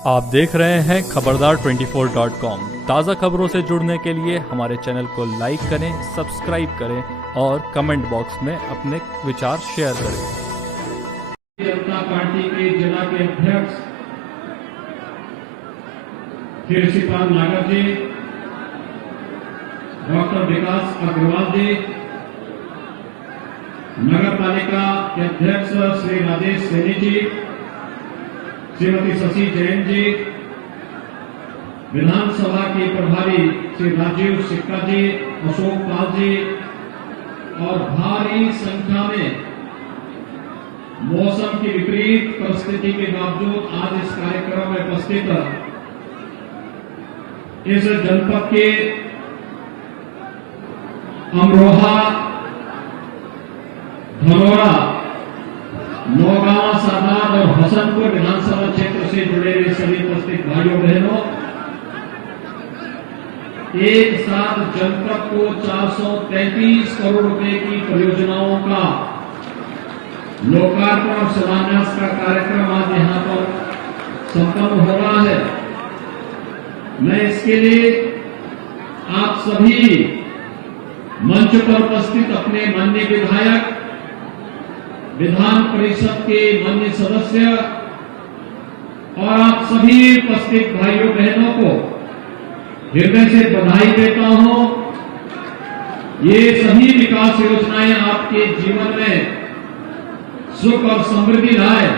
आप देख रहे हैं खबरदार24.com। ताज़ा खबरों से जुड़ने के लिए हमारे चैनल को लाइक करें, सब्सक्राइब करें और कमेंट बॉक्स में अपने विचार शेयर करें। जनता पार्टी के जिला के अध्यक्ष श्री शिवपाल नागर जी, डॉक्टर विकास अग्रवाल जी, नगर पालिका के अध्यक्ष श्री राजेश सैनी जी, श्रीमती शशि जैन जी, विधानसभा के प्रभारी श्री राजीव सिक्का जी, अशोक पाल जी और भारी संख्या में मौसम की विपरीत परिस्थिति के बावजूद आज इस कार्यक्रम में उपस्थित इस जनपद के अमरोहा, धनौरा, नौगांव, सादात और हसनपुर विधानसभा क्षेत्र से जुड़े हुए सभी उपस्थित भाइयों बहनों, एक साथ जनपद को 433 करोड़ रुपए की परियोजनाओं का लोकार्पण और शिलान्यास का कार्यक्रम आज यहां पर संपन्न हो रहा है। मैं इसके लिए आप सभी मंच पर उपस्थित अपने माननीय विधायक, विधान परिषद के माननीय सदस्य और आप सभी उपस्थित भाइयों बहनों को हृदय से बधाई देता हूं। ये सभी विकास योजनाएं आपके जीवन में सुख और समृद्धि लाए,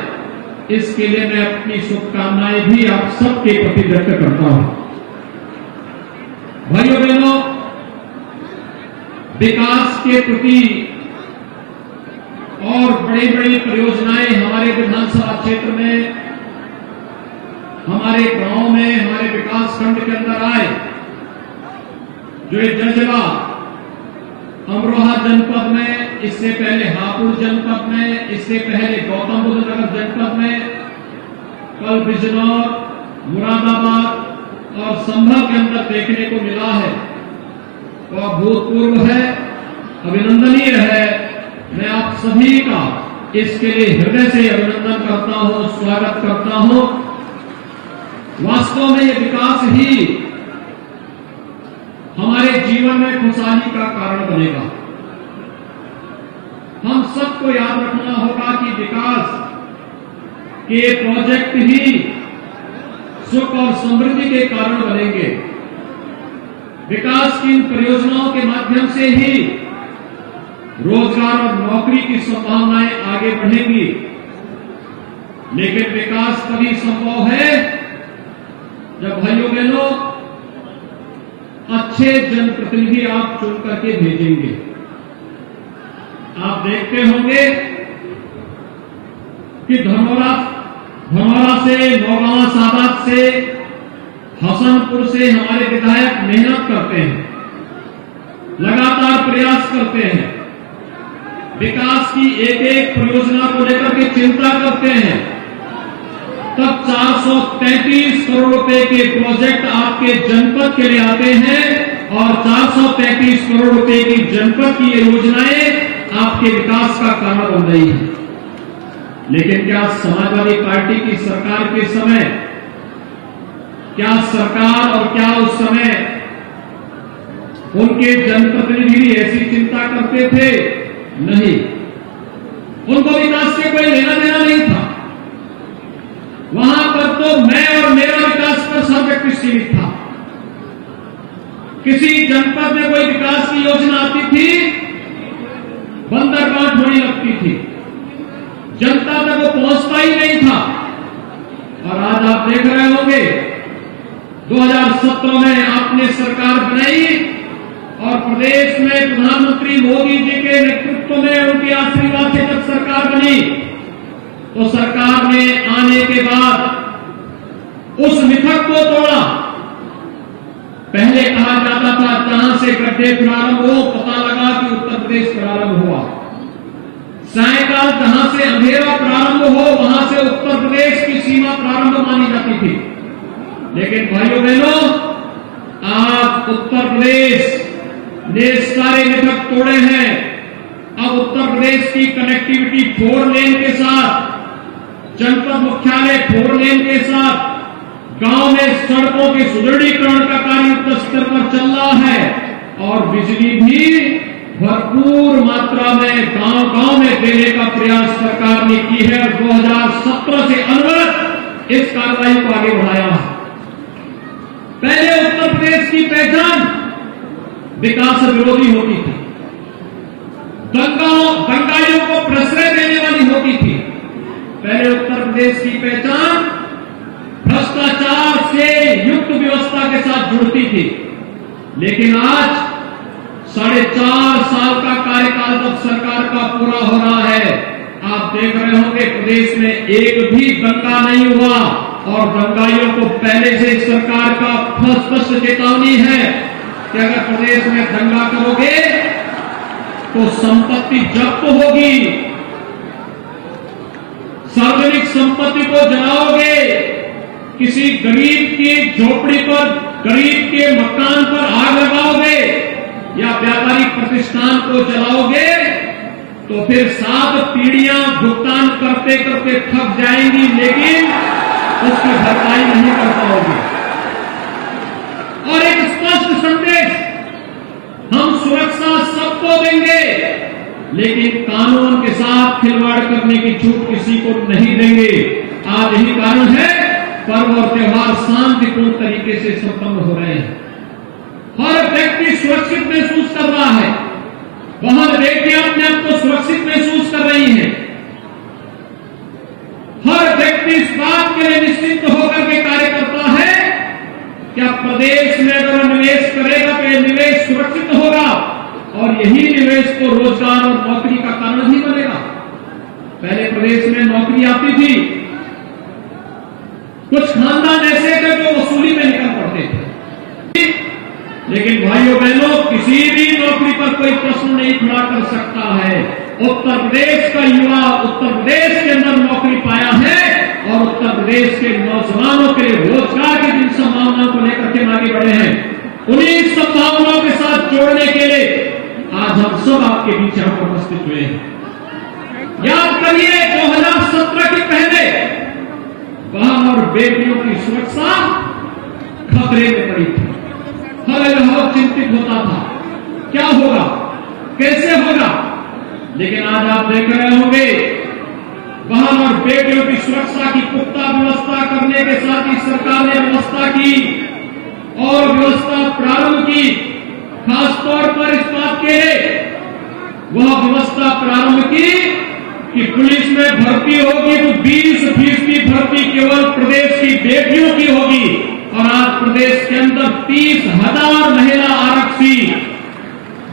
इसके लिए मैं अपनी शुभकामनाएं भी आप सबके प्रति व्यक्त करता हूं। भाइयों बहनों, विकास के प्रति और बड़ी बड़ी परियोजनाएं हमारे विधानसभा क्षेत्र में, हमारे गांव में, हमारे विकास खंड के अंदर आए। जो ये जजवा अमरोहा जनपद में, इससे पहले हापुड़ जनपद में, इससे पहले गौतम बुद्ध नगर जनपद में, कल बिजनौर, मुरादाबाद और संभल के अंदर देखने को मिला है, वह अभूतपूर्व है, अभिनंदनीय है। मैं आप सभी का इसके लिए हृदय से अभिनंदन करता हूं, स्वागत करता हूं। वास्तव में ये विकास ही हमारे जीवन में खुशहाली का कारण बनेगा। हम सबको याद रखना होगा कि विकास के प्रोजेक्ट ही सुख और समृद्धि के कारण बनेंगे। विकास की इन परियोजनाओं के माध्यम से ही रोजगार और नौकरी की संभावनाएं आगे बढ़ेंगी। लेकिन विकास तभी संभव है जब भाइयों बहनों अच्छे जनप्रतिनिधि आप चुन करके भेजेंगे। आप देखते होंगे कि धनौरा से, नौगांव, सादात से, हसनपुर से हमारे विधायक मेहनत करते हैं, लगातार प्रयास करते हैं, विकास की एक एक परियोजना को लेकर के चिंता करते हैं। तब 433 करोड़ रुपए के प्रोजेक्ट आपके जनपद के लिए आते हैं और 433 करोड़ रुपए की जनपद की ये योजनाएं आपके विकास का कारण बन रही है। लेकिन क्या समाजवादी पार्टी की सरकार के समय, क्या सरकार और क्या उस समय उनके जनप्रतिनिधि भी ऐसी चिंता करते थे? नहीं, उनको विकास से कोई लेना देना नहीं था। वहां पर तो मैं और मेरा विकास पर सब व्यक्ति सीमित था। किसी जनपद में कोई विकास की योजना आती थी, बंदरगांठ होने लगती थी, जनता तक वो पहुंचता ही नहीं था। और आज आप देख रहे होंगे 2017 में आपने सरकार बनाई और प्रदेश में प्रधानमंत्री मोदी जी के नेतृत्व में, उनके आशीर्वाद से जब सरकार बनी, तो सरकार ने आने के बाद उस मिथक को तोड़ा। पहले कहा जाता था जहां से गड्ढे प्रारंभ हो पता लगा कि उत्तर प्रदेश प्रारंभ हुआ। सायकाल जहां से अंधेरा प्रारंभ हो वहां से उत्तर प्रदेश की सीमा प्रारंभ मानी जाती थी। लेकिन भाइयों बहनों, आज उत्तर प्रदेश ने सारे मिथक तोड़े हैं। अब उत्तर प्रदेश की कनेक्टिविटी 4 लेन के साथ, जनपद मुख्यालय 4 लेन के साथ, गांव में सड़कों के सुदृढ़ीकरण का कार्य युद्ध स्तर पर चल रहा है और बिजली भी भरपूर मात्रा में गांव-गांव में देने का प्रयास सरकार ने की है और 2017 से अनवरत इस कार्रवाई को आगे बढ़ाया है। पहले उत्तर प्रदेश की पहचान विकास विरोधी होती थी, दंगाइयों को प्रश्रय देने वाली होती थी। पहले उत्तर प्रदेश की पहचान भ्रष्टाचार से युक्त व्यवस्था के साथ जुड़ती थी, लेकिन आज 4.5 साल का कार्यकाल जब सरकार का पूरा हो रहा है, आप देख रहे होंगे प्रदेश में एक भी दंगा नहीं हुआ और दंगाइयों को पहले से सरकार का स्पष्ट चेतावनी है कि अगर प्रदेश में दंगा करोगे तो संपत्ति जब्त होगी, सार्वजनिक संपत्ति को जलाओगे, किसी गरीब की झोपड़ी पर, गरीब के मकान पर आग लगाओगे या व्यापारिक प्रतिष्ठान को जलाओगे तो फिर 7 पीढ़ियां भुगतान करते करते थक जाएंगी, लेकिन उसकी भरपाई नहीं कर पाओगे। और एक स्पष्ट संदेश, हम सुरक्षा सबको देंगे लेकिन कानून के साथ खिलवाड़ करने की छूट किसी को नहीं देंगे। आज यही कारण है पर्व और त्योहार शांतिपूर्ण तरीके से संपन्न हो रहे हैं। हर व्यक्ति सुरक्षित महसूस कर रहा है, वहां बेटियां अपने आप को सुरक्षित महसूस कर रही हैं। हर व्यक्ति इस बात के लिए निश्चित होकर के कार्य करता है कि प्रदेश में अगर निवेश करेगा तो यह निवेश सुरक्षित होगा और यही निवेश को रोजगार और नौकरी का कारण भी बनेगा। पहले प्रदेश में नौकरी आती थी, कुछ खानदान ऐसे थे जो वसूली में निकल पड़ते थे, लेकिन भाइयों बहनों किसी भी नौकरी पर कोई प्रश्न नहीं खड़ा कर सकता है। उत्तर प्रदेश का युवा उत्तर प्रदेश के अंदर नौकरी पाया है और उत्तर प्रदेश के नौजवानों के लिए रोजगार की जिन संभावनाओं को लेकर के आगे बढ़े हैं, उन्हीं संभावनाओं के साथ जोड़ने के लिए आज हम सब आपके बीच यहां पर उपस्थित हुए हैं। याद करिए 2017 के पहले बहन और बेटियों की सुरक्षा खतरे में पड़ी थी। हर बहुत चिंतित होता था क्या होगा, कैसे होगा, लेकिन आज आप देख रहे होंगे बहन और बेटियों की सुरक्षा की पुख्ता व्यवस्था करने के साथ ही सरकार ने व्यवस्था की और व्यवस्था प्रारंभ की। खासतौर पर इस बात के वह व्यवस्था प्रारंभ की कि पुलिस में भर्ती होगी तो 20% भर्ती केवल प्रदेश की बेटियों की होगी और आज प्रदेश के अंदर 30,000 महिला आरक्षी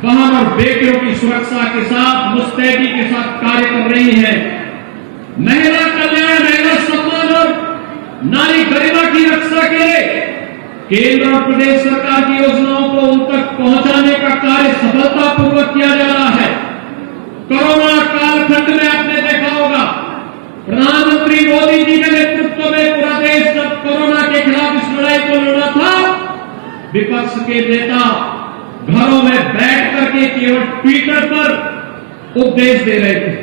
बहन और बेटियों की सुरक्षा के साथ मुस्तैदी के साथ कार्य कर रही है। महिला कल्याण, महिला सम्मान और नारी गरिमा की रक्षा के लिए केंद्र और प्रदेश सरकार की योजनाओं को उन तक पहुंचाने का कार्य सफलतापूर्वक किया जा रहा है। कोरोना कालखंड में आपने देखा होगा प्रधानमंत्री मोदी जी के नेतृत्व में पूरा देश जब कोरोना के खिलाफ इस लड़ाई को लड़ा था, विपक्ष के नेता घरों में बैठ करके केवल ट्विटर पर उपदेश दे रहे थे।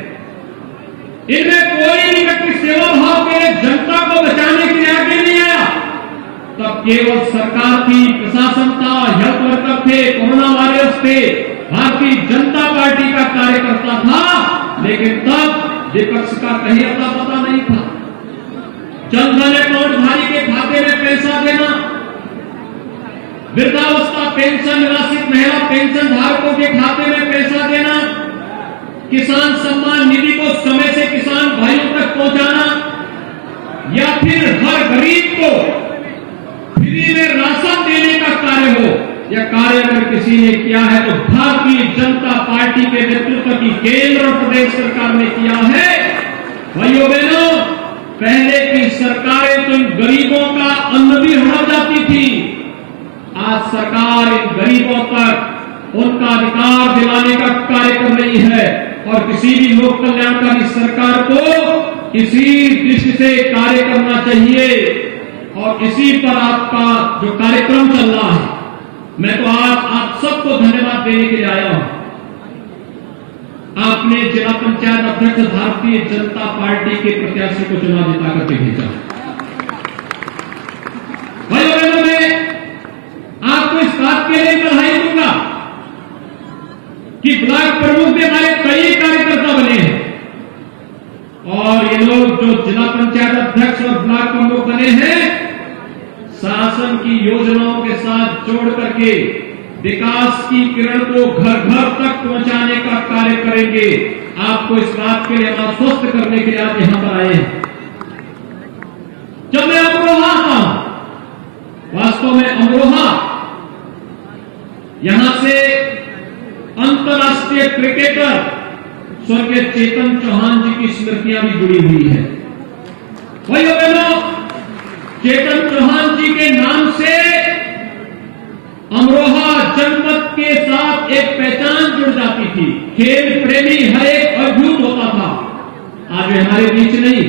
इनमें कोई भी व्यक्ति सेवा भाव के लिए जनता को बचाने के लिए आगे नहीं आया। तब केवल सरकार थी, प्रशासन था, हेल्थ वर्कर थे, कोरोना वॉरियर्स थे, भारतीय जनता पार्टी का कार्यकर्ता था, लेकिन तब विपक्ष का कहीं अता पता नहीं था। जनधन अकाउंटधारी के खाते में पैसा देना, वृद्धावस्था पेंशन, निराश्रित महिला पेंशन धारकों के खाते में पैसा देना, किसान सम्मान निधि को समय से किसान भाइयों तक पहुंचाना या फिर हर गरीब को फ्री में राशन देने का कार्य हो, यह कार्य अगर किसी ने किया है तो भारतीय जनता पार्टी के नेतृत्व की केंद्र और प्रदेश सरकार ने किया है। भाइयों बहनों, पहले की सरकारें तो इन गरीबों का अन्न भी हड़प जाती थी, आज सरकार इन गरीबों तक उनका अधिकार दिलाने का कार्य कर रही है और किसी भी लोक कल्याणकारी सरकार को इसी दृष्टि से कार्य करना चाहिए और इसी पर आपका जो कार्यक्रम चल रहा है, मैं तो आज आप सबको धन्यवाद देने के लिए आया हूं। आपने जिला पंचायत अध्यक्ष भारतीय जनता पार्टी के प्रत्याशी को चुनाव जिता करके भेजा। कि ब्लॉक प्रमुख भी हमारे कई कार्यकर्ता बने हैं और ये लोग जो जिला पंचायत अध्यक्ष और ब्लॉक प्रमुख बने हैं शासन की योजनाओं के साथ जोड़ करके विकास की किरण को घर घर तक पहुंचाने का कार्य करेंगे। आपको इस बात के लिए हम आश्वस्त करने के लिए आज यहां पर आए हैं। जब मैं अमरोहा था, वास्तव में अमरोहा यहां से अंतर्राष्ट्रीय क्रिकेटर स्वर्गीय चेतन चौहान जी की स्मृतियां भी जुड़ी हुई है। वही बहनों, चेतन चौहान जी के नाम से अमरोहा जनपद के साथ एक पहचान जुड़ जाती थी। खेल प्रेमी हर एक अद्भुत होता था। आज वे हमारे बीच नहीं,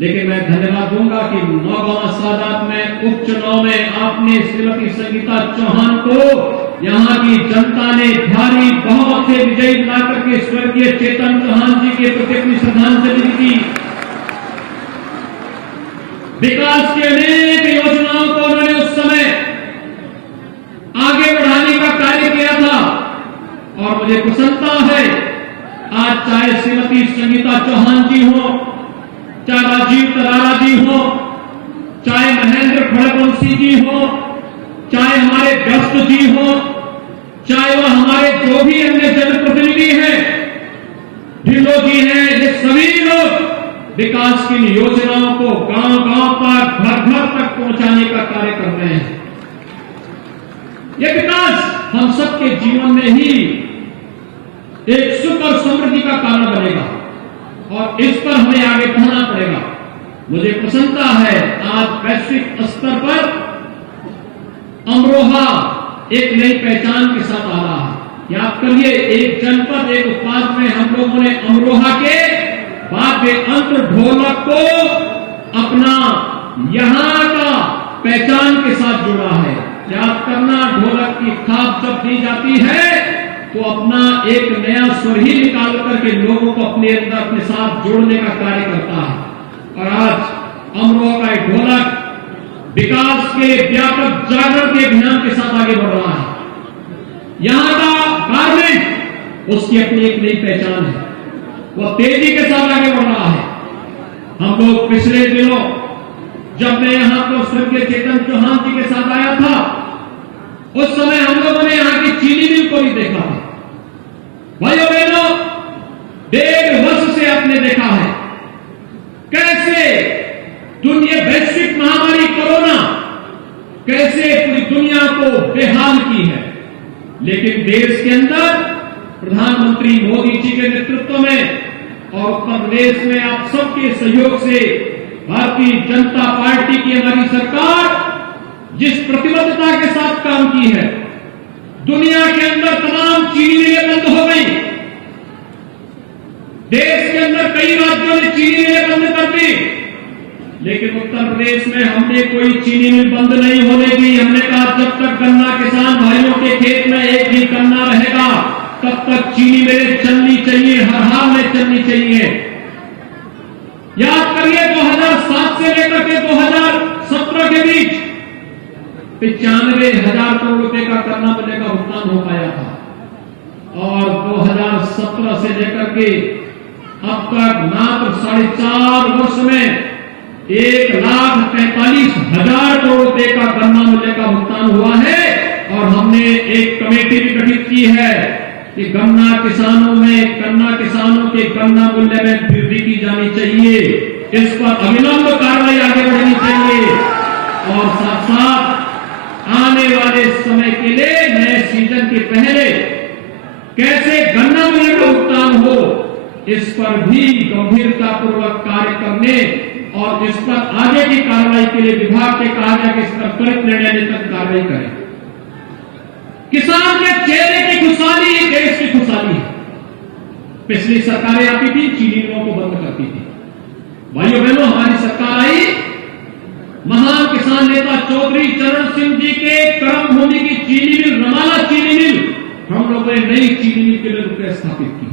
लेकिन मैं धन्यवाद दूंगा कि नौगांव सादात में उपचुनाव में आपने श्रीमती संगीता चौहान को यहां की जनता ने भारी बहुमत से विजयी बनाकर के स्वर्गीय चेतन चौहान जी के प्रति अपनी श्रद्धांजलि दी। विकास की अनेक योजनाओं को उन्होंने उस समय आगे बढ़ाने का कार्य किया था और मुझे प्रसन्नता है आज चाहे श्रीमती संगीता चौहान जी हो, चाहे राजीव तरारा जी हो, चाहे महेंद्र खड़गवंशी जी हो, चाहे हमारे व्यस्त जी हो, चाहे वह हमारे जो भी अन्य जनप्रतिनिधि हैं, ढिल्लो जी हैं, ये सभी लोग विकास की योजनाओं को गांव गांव तक घर घर तक पहुंचाने का कार्य कर रहे हैं। यह विकास हम सबके जीवन में ही एक सुख और समृद्धि का कारण बनेगा और इस पर हमें आगे बढ़ना पड़ेगा। मुझे प्रसन्नता है आज वैश्विक स्तर पर अमरोहा एक नई पहचान के साथ आ रहा है। याद करिए, एक जनपद एक उत्पाद में हम लोगों ने अमरोहा के वाद्य यंत्र ढोलक को अपना यहां का पहचान के साथ जोड़ा है। याद करना, ढोलक की थाप जब दी जाती है तो अपना एक नया स्वर ही निकाल करके लोगों को अपने अंदर अपने साथ जोड़ने का कार्य करता है। और आज अमरोहा का एक ढोलक विकास के व्यापक जागरण के अभियान के साथ आगे बढ़ रहा है। यहां का गारमेंट उसकी अपनी एक नई पहचान है, वह तेजी के साथ आगे बढ़ रहा है। हम लोग पिछले दिनों जब मैं यहां पर स्वर्गीय चेतन चौहान जी के साथ आया था, उस समय हम लोगों ने यहां की चीनी मिल को भी देखा था। भाइयों बहनों, 1.5 वर्ष से आपने देखा है कैसे दुनिया वैश्विक महामारी कोरोना कैसे पूरी दुनिया को बेहाल की है, लेकिन देश के अंदर प्रधानमंत्री मोदी जी के नेतृत्व में और उत्तर प्रदेश में आप सबके सहयोग से भारतीय जनता पार्टी की हमारी सरकार जिस प्रतिबद्धता के साथ काम की है, दुनिया के अंदर तमाम चीनी मिलें बंद हो गई। देश के अंदर कई राज्यों ने चीनी मिलें बंद कर दी, लेकिन उत्तर प्रदेश में हमने कोई चीनी मिल बंद नहीं होने दी। हमने कहा जब तक गन्ना किसान भाइयों के खेत में एक भी गन्ना रहेगा तब तक चीनी मिलें चलनी चाहिए, हर हाल में चलनी चाहिए। याद करिए 2007 से लेकर के 2017 के बीच 95,000 करोड़ रुपए का गन्ना मिले का भुगतान हो पाया था और 2017 से लेकर के अब तक मात्र 4.5 वर्ष में 1,43,000 करोड़ रुपए का गन्ना मूल्य का भुगतान हुआ है। और हमने एक कमेटी भी गठित की है कि गन्ना किसानों के गन्ना मूल्य में वृद्धि की जानी चाहिए। इस पर अविलंब कार्रवाई आगे बढ़नी चाहिए और साथ साथ आने वाले समय के लिए नए सीजन के पहले कैसे गन्ना मूल्य का भुगतान हो, इस पर भी गंभीरतापूर्वक कार्य करने और इस पर आगे की कार्रवाई के लिए विभाग के कहा गया कि इस पर त्वरित निर्णय लेकर कार्रवाई करें। किसान के चेहरे की खुशहाली ही देश की खुशहाली है। पिछली सरकारें आती थी, चीनी मिलों को बंद करती थी। भाइयों बहनों, हमारी सरकार आई, महान किसान नेता चौधरी चरण सिंह जी के कर्मभूमि की चीनी मिल, रमाला चीनी मिल, हम लोगों ने नई चीनी मिल के लिए रुपये स्थापित की।